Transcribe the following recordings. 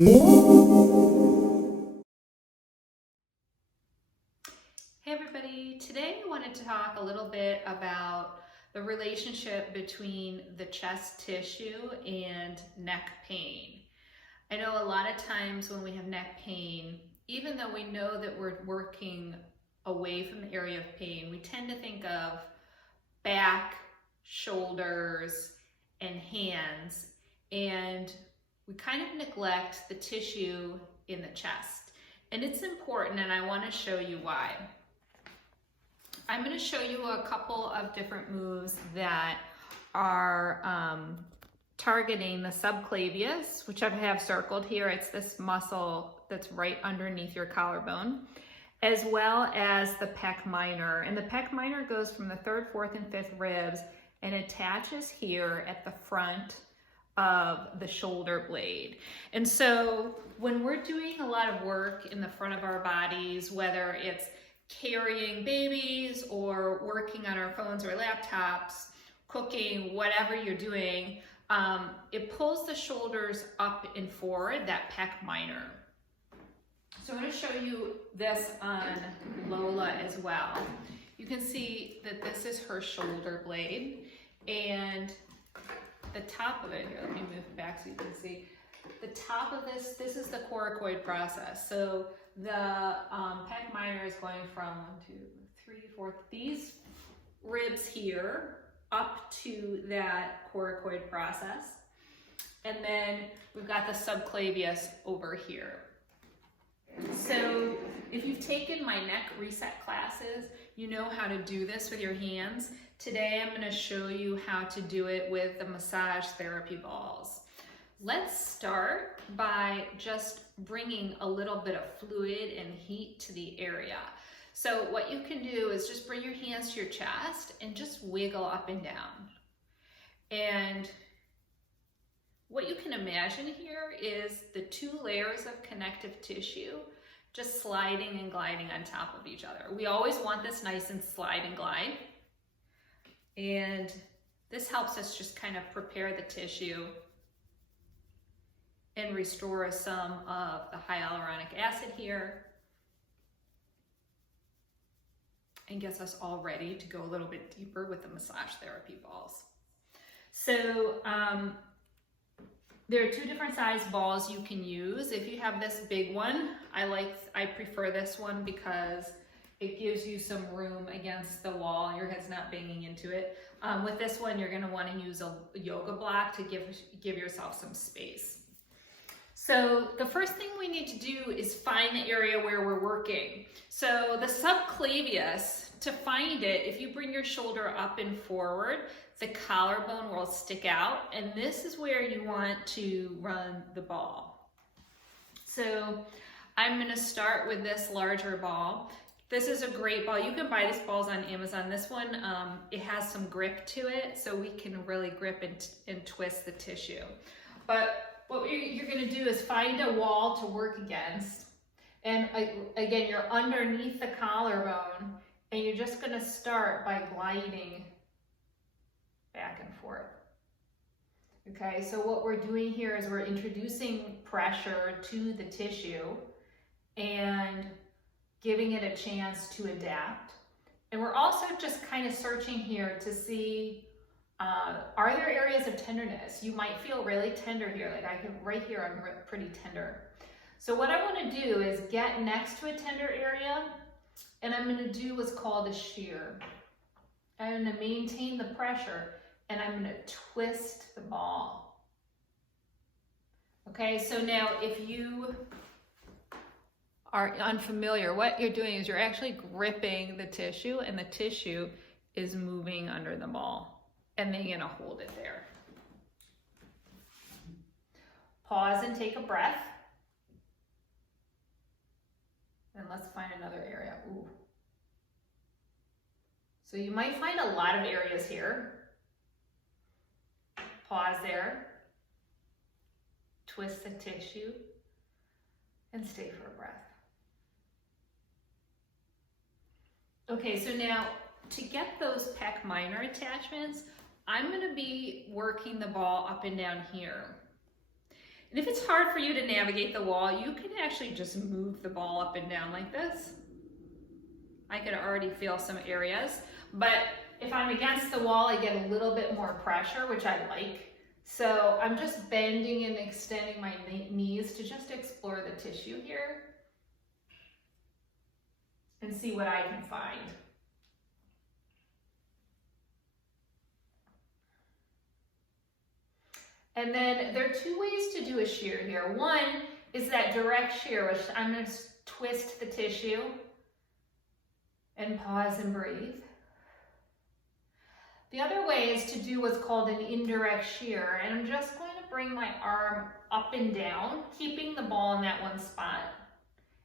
Hey everybody, today I wanted to talk a little bit about the relationship between the chest tissue and neck pain. I know a lot of times when we have neck pain, even though we know that we're working away from the area of pain, we tend to think of back, shoulders, and hands, and we kind of neglect the tissue in the chest. And it's important, and I want to show you why. I'm going to show you a couple of different moves that are targeting the subclavius, which I have circled here. It's this muscle that's right underneath your collarbone, as well as the pec minor. And the pec minor goes from the 3rd, 4th, and 5th ribs and attaches here at the front of the shoulder blade. And so when we're doing a lot of work in the front of our bodies, whether it's carrying babies or working on our phones or laptops, cooking, whatever you're doing, it pulls the shoulders up and forward, that pec minor. So I'm going to show you this on Lola as well. You can see that this is her shoulder blade, and the top of it, here, let me move it back so you can see. The top of this is the coracoid process. So the pec minor is going from 1, 2, 3, 4, these ribs here up to that coracoid process. And then we've got the subclavius over here. So if you've taken my neck reset classes, you know how to do this with your hands. Today I'm going to show you how to do it with the massage therapy balls. Let's start by just bringing a little bit of fluid and heat to the area. So what you can do is just bring your hands to your chest and just wiggle up and down. And what you can imagine here is the 2 layers of connective tissue just sliding and gliding on top of each other. We always want this nice and slide and glide. And this helps us just kind of prepare the tissue and restore some of the hyaluronic acid here and gets us all ready to go a little bit deeper with the massage therapy balls. So there are 2 different size balls you can use. If you have this big one, I prefer this one because it gives you some room against the wall. Your head's not banging into it. With this one, you're going to want to use a yoga block to give yourself some space. So the first thing we need to do is find the area where we're working. So the subclavius, to find it, if you bring your shoulder up and forward, the collarbone will stick out, and this is where you want to run the ball. So I'm going to start with this larger ball. This is a great ball. You can buy these balls on Amazon. This one, it has some grip to it, so we can really grip and twist the tissue. But what you're going to do is find a wall to work against. And again, you're underneath the collarbone, and you're just going to start by gliding back and forth. Okay, so what we're doing here is we're introducing pressure to the tissue and giving it a chance to adapt. And we're also just kind of searching here to see, are there areas of tenderness? You might feel really tender here, like right here, I'm pretty tender. So what I want to do is get next to a tender area, and I'm going to do what's called a shear. I'm going to maintain the pressure, and I'm going to twist the ball. Okay, so now if you are unfamiliar, what you're doing is you're actually gripping the tissue, and the tissue is moving under the ball, and then you're going to hold it there. Pause and take a breath. And let's find another area. Ooh. So you might find a lot of areas here. Pause there. Twist the tissue and stay for a breath. Okay, so now to get those pec minor attachments, I'm going to be working the ball up and down here. And if it's hard for you to navigate the wall, you can actually just move the ball up and down like this. I could already feel some areas, but if I'm against the wall, I get a little bit more pressure, which I like. So I'm just bending and extending my knees to just explore the tissue here and see what I can find. And then there are two ways to do a shear here. One is that direct shear, which I'm going to twist the tissue and pause and breathe. The other way is to do what's called an indirect shear, and I'm just going to bring my arm up and down, keeping the ball in that one spot.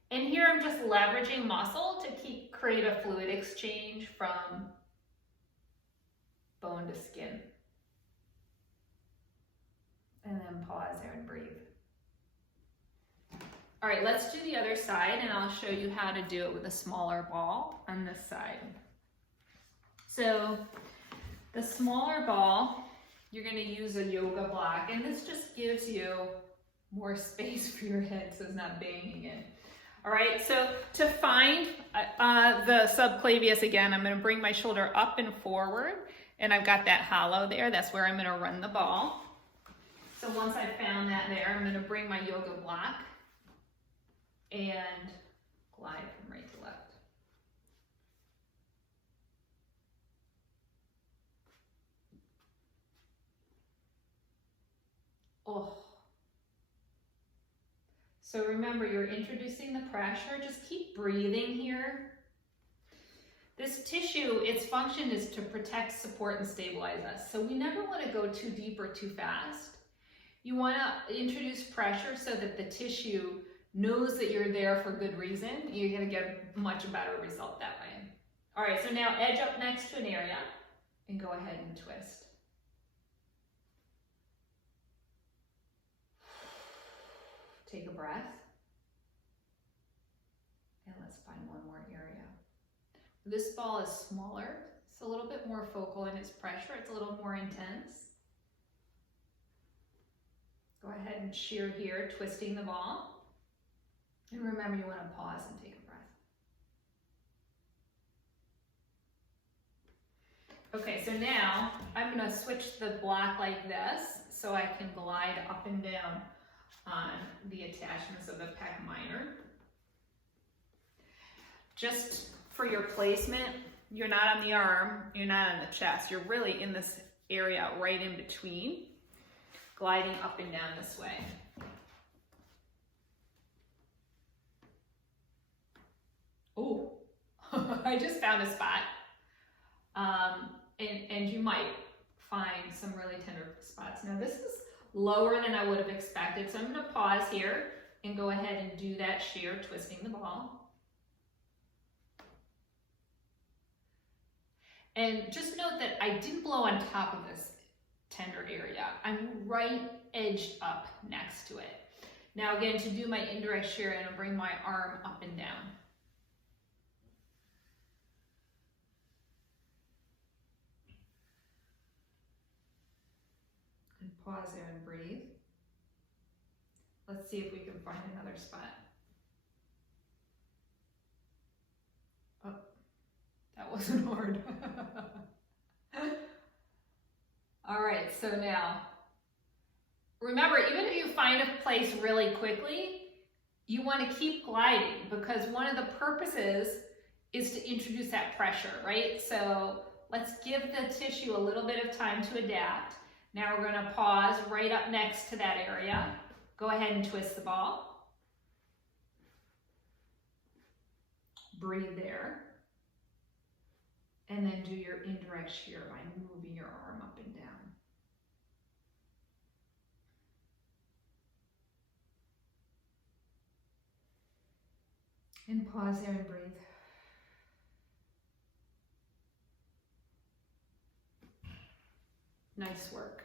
And here I'm just leveraging muscle to create a fluid exchange from bone to skin. And then pause there and breathe. All right, let's do the other side, and I'll show you how to do it with a smaller ball on this side. So the smaller ball, you're going to use a yoga block, and this just gives you more space for your head so it's not banging in. All right, so to find the subclavius again, I'm going to bring my shoulder up and forward, and I've got that hollow there. That's where I'm going to run the ball. So once I've found that there, I'm going to bring my yoga block and glide from right to left. Oh. So remember, you're introducing the pressure. Just keep breathing here. This tissue, its function is to protect, support, and stabilize us. So we never want to go too deep or too fast. You want to introduce pressure so that the tissue knows that you're there for good reason. You're going to get a much better result that way. All right, so now edge up next to an area and go ahead and twist. Take a breath. And let's find one more area. This ball is smaller. It's a little bit more focal in its pressure. It's a little more intense. Go ahead and shear here, twisting the ball. And remember, you want to pause and take a breath. Okay, so now I'm going to switch the block like this so I can glide up and down on the attachments of the pec minor. Just for your placement, you're not on the arm, you're not on the chest, you're really in this area right in between, gliding up and down this way. Oh, I just found a spot. And you might find some really tender spots. Now this is lower than I would have expected, so I'm going to pause here and go ahead and do that shear, twisting the ball. And just note that I didn't blow on top of this tender area. I'm right edged up next to it. Now again, to do my indirect shear, I'm going to bring my arm up and down. And pause there and breathe. Let's see if we can find another spot. Oh, that wasn't hard. All right, so now, remember, even if you find a place really quickly, you want to keep gliding because one of the purposes is to introduce that pressure, right? So let's give the tissue a little bit of time to adapt. Now we're going to pause right up next to that area. Go ahead and twist the ball. Breathe there. And then do your indirect shear by moving your arm up and down. And pause there and breathe. Nice work.